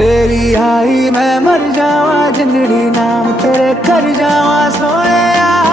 तेरी आई मैं मर जावा, जिंदड़ी नाम तेरे कर जावा सोया।